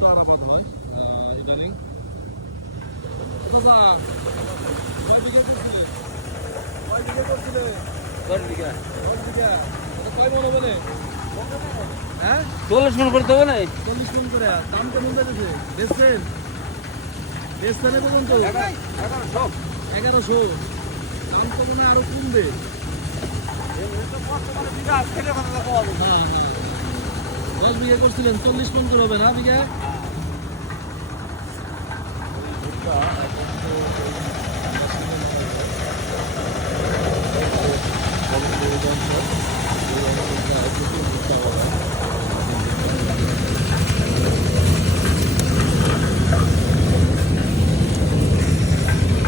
ভুট্টা আনাবাদ হয় ইদানিং। দাদা কয় বিঘা করছিলে? কয় বিঘা করছিলে? 10 বিঘা। 10 বিঘা। এটা কয় মন হবে? হ্যাঁ 40 মন করতে হবে না? 40 মন করে। দাম কেমন যাচ্ছে? বেচছেন? বেচছেন পর্যন্ত 1100। দাম তো মনে হয় আরো কমবে। হ্যাঁ 10 বিঘা করছিলেন, 40 মন করে হবে না বিঘা?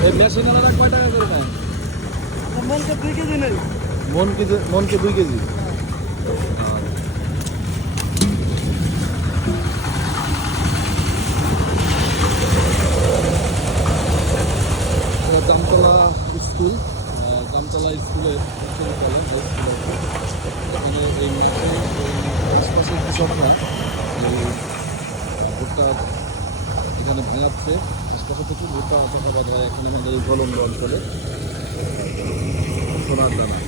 এই মেশিন আলাদা কয় টাকা করে নেয়? মনকে 2 কেজি নেই। মনকে 2 কেজি। জামতলা স্কুল, জামতলা স্কুলের কলেজ এখানে এই আশপাশের কৃষকরা ভুট্টা এখানে ভাঙাচ্ছে। আশপাশে প্রচুর ভুট্টা চাষাবাদ হয় এখানে আমাদের এই গলন্দ অঞ্চলে। সোনার দানা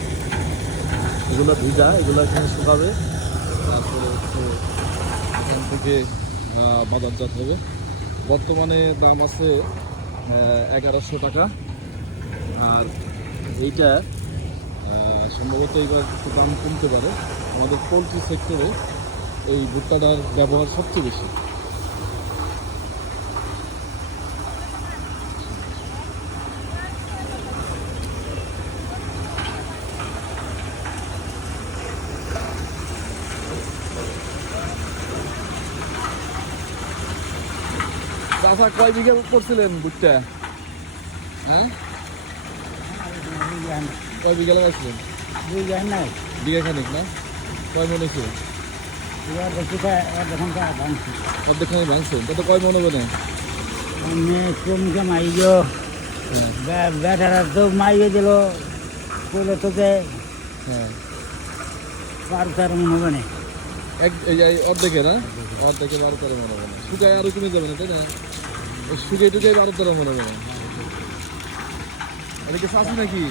এগুলো ভিজা, এগুলো এখানে শুকাবে, তারপরে এখান থেকে বাজারজাত হবে। বর্তমানে দাম আছে 1100 টাকা। আর এইটা সম্ভবত এবার একটু দাম কমতে পারে। আমাদের পোলট্রি সেক্টরে এই ভুট্টাটার ব্যবহার সবচেয়ে বেশি। চাষা কয় বিঘা করছিলেন ভুট্টা? হ্যাঁ কয় বিঘা লাগাইছিলেন? বিঘা খানিক না? কয় মনে ছিল? অর্ধেকখানি ভাঙছেন, তাতে কয় মনে হবে না? কমকে মাইল ব্যাটারা তো মাইয়ে দিল কইলে তো যে হ্যাঁ 12-13 মন হবে না। এই অর্ধেকে না? অর্ধেকে 12-13 মনে হবে না। শুকায় আরো কমে যাবে না, তাই না? শুকিয়ে টুকিয়ে 12-13 মনে হবে না। এদিকে চাষি নাকি?